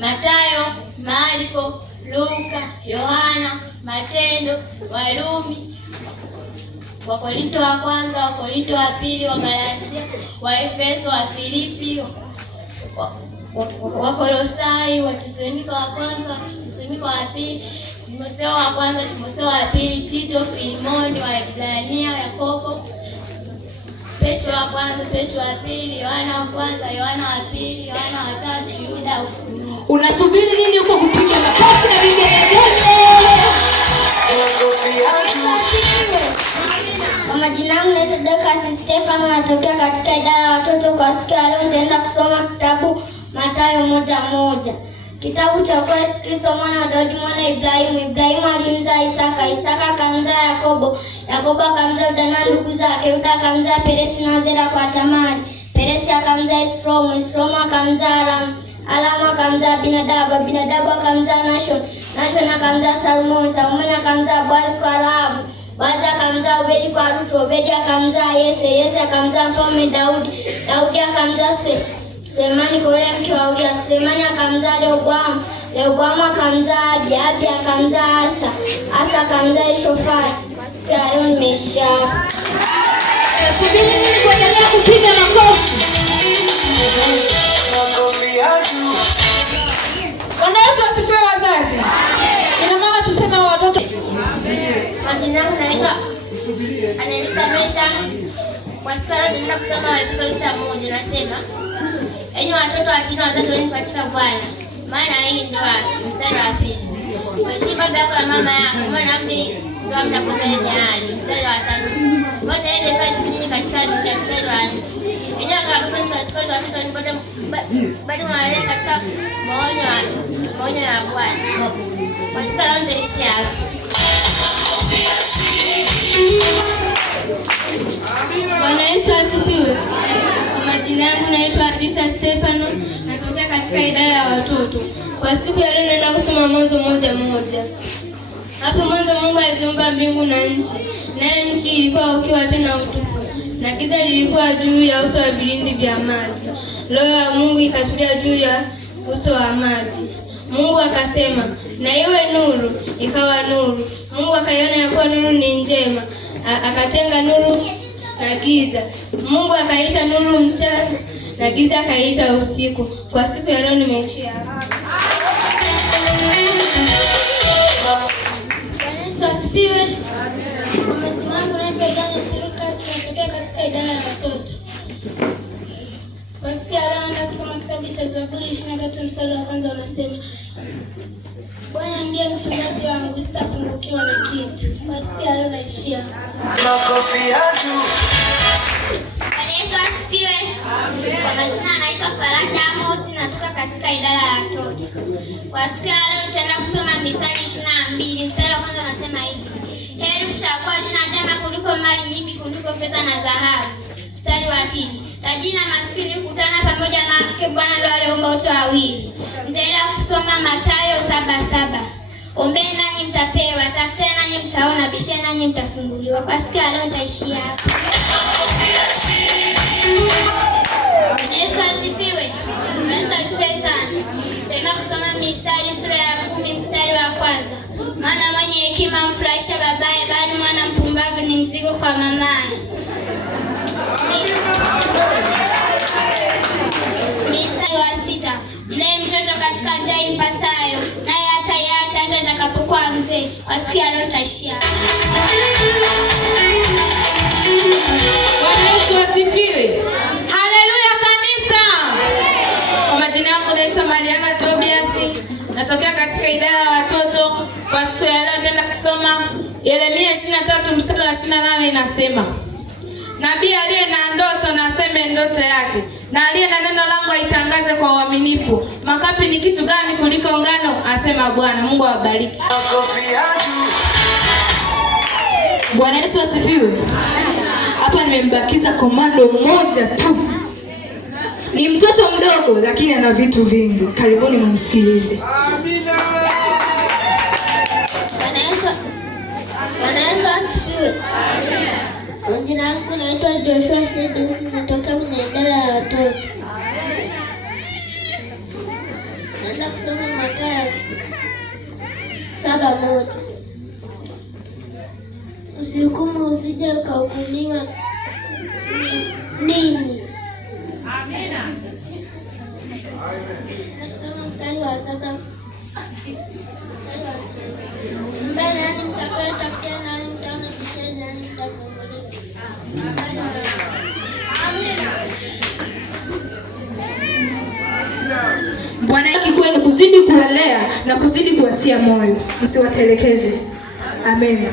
Mathayo, Marko, Luka, Yohana, Matendo, Warumi, Wakorinto wa kwanza, Wakorinto wa pili, Wagalatia, Waefeso, Wafilipi, Wakolosai, Wathesalonike wa kwanza, Wathesalonike wa pili, Timotheo wa kwanza, Timotheo wa pili, Tito, Filemoni, Waebrania, Yakobo, Petro wa kwanza, Petro wa pili, Yohana wa kwanza, Yohana wa pili, Yohana wa tatu, Yuda, Ufunuo. Unasubiri nini huko kupiga makofi na vigelegele? Kwa majina yangu naitwa Dorcas Stefano, natokea katika idara ya watoto. Kwa siku ya leo nitaenda kusoma kitabu Mathayo 1:1. Kitabu cha Yesu Kristo mwana wa Daudi mwana Ibrahimu. Ibrahimu alimzaa Isaka, Isaka akamzaa Yakobo, Yakobo akamzaa Yuda na ndugu zake, Yuda akamzaa Peresi na Zera kwa Tamari, Peresi akamzaa Esromu, Esromu akamzaa Aramu, Aramu akamzaa Binadabu, Binadabu akamzaa Nashon, Nashon akamzaa Salmoni, Salmoni akamzaa Boazi kwa Rahabu, Boazi akamzaa Obedi kwa Ruthu, Obedi akamzaa Yese, Yese akamzaa mfalme Daudi, Daudi akamzaa Sulemani kwa yule mke wa Uria, Sulemani akamzaa Rehoboamu, Rehoboamu akamzaa Abi, Abi akamzaa Asa, Asa akamzaa Yehoshafati. Siku ya leo nimeisha. Unasubiri nini kuendelea kupiga makofi? Bwana Yesu asifiwe wazazi. Ina maana tuseme watoto. Majina yangu naitwa Anelisa Mesha. Kwa siku leo ninaenda kusoma Waefeso 6:1. Nasema, enyi watoto watii wazazi wenu katika Bwana, maana hii ndio mstari wa pili. Mheshimu baba yako na mama yako, maana amri ndio mnapoza jehanamu. Mstari wa 3. Wote ende kazi nyingi katika dunia. Mstari wa 4. Enyi wakawapo msiwasikilize watoto ni bado mwalea katika maonyo ya Bwana. Kwa siku leo nitaishia hapa. Bwana Yesu asifiwe. Kwa majina yangu naitwa Adisa Stefano, natokea katika idara ya watoto. Kwa siku ya leo naenda kusoma Mwanzo 1:1. Hapo mwanzo Mungu aliziumba mbingu na nchi, naye nchi ilikuwa ukiwa tena utupu, na giza lilikuwa juu ya uso wa vilindi vya maji. Roho ya Mungu ikatulia juu ya uso wa maji. Mungu akasema, na iwe nuru, ikawa nuru. Mungu akaiona ya kuwa nuru ni njema, akatenga nuru na giza. Mungu akaita nuru mchana na giza akaita usiku. Kwa siku ya leo nimeishia hapa. Bwana Yesu asifiwe. Kwa majina yangu naitwa Janet Lucas, natokea katika idara ya watoto. Kwa siku ya leo naenda kusoma kitabu cha Zaburi 23 mstari wa kwanza unasema, Bwana ndiye mchungaji wangu, sitapungukiwa na kitu. Kwa siku ya leo naishia. Makofi ya juu. Bwana Yesu asifiwe. Kwa majina anaitwa Faraja Amos, natoka katika idara ya watoto. Kwa siku ya leo nitaenda kusoma Mithali 22 mstari wa kwanza unasema hivi, heri kuchagua jina jema kuliko mali nyingi, kuliko fedha na dhahabu. Mstari wa pili, tajiri na maskini hukutana pamoja, na Bwana ndiye aliumba wote wawili. Nitaenda kusoma Mathayo 7:7. Ombeni nanyi mtapewa, tafuteni nanyi mtaona, bisheni nanyi mtafunguliwa. Kwa siku ya leo nitaishia hapa. Yesu asifiwe. Yesu asifiwe sana. Nitaenda kusoma Mithali sura ya 10 mstari wa kwanza. Maana mwenye hekima humfurahisha babaye, bali mwana mpumbavu ni mzigo kwa mamaye. Mithali wa 6. Mlee mtoto katika njia impasayo, naye hataiacha hata atakapokuwa mzee. Kwa siku ya leo nitaishia. Bwana Yesu asifiwe. Haleluya kanisa. Kwa majina yangu naitwa Mariana Tobias, natokea katika idara ya watoto. Kwa siku ya leo nitaenda kusoma Yeremia 23 mstari wa 28 inasema, nabii aliye na ndoto na aseme ndoto yake, na aliye na neno langu aitangaze kwa uaminifu. Makapi ni kitu gani kuliko ngano, asema Bwana. Mungu awabariki. Bwana Yesu asifiwe. Hapa nimembakiza komando mmoja tu. Ni mtoto mdogo lakini ana vitu vingi. Karibuni mumsikilize. Amina. Bwana Yesu asifiwe. Jina langu naitwa Joshua Sedus, natoka kwenye idara ya watoto. nitaenda kusoma Mathayo 7:1. Usihukumu usije ukahukumiwa ninyi. Amina. Nasoma mstari wa 7. Mbele nani mtapewa, tafuteni nani mtaona, bisheni nani mtafunguliwa. Amina. Bwana kwenu kuzidi kuwalea na kuzidi kuwatia moyo, msiwatelekeze. Amen.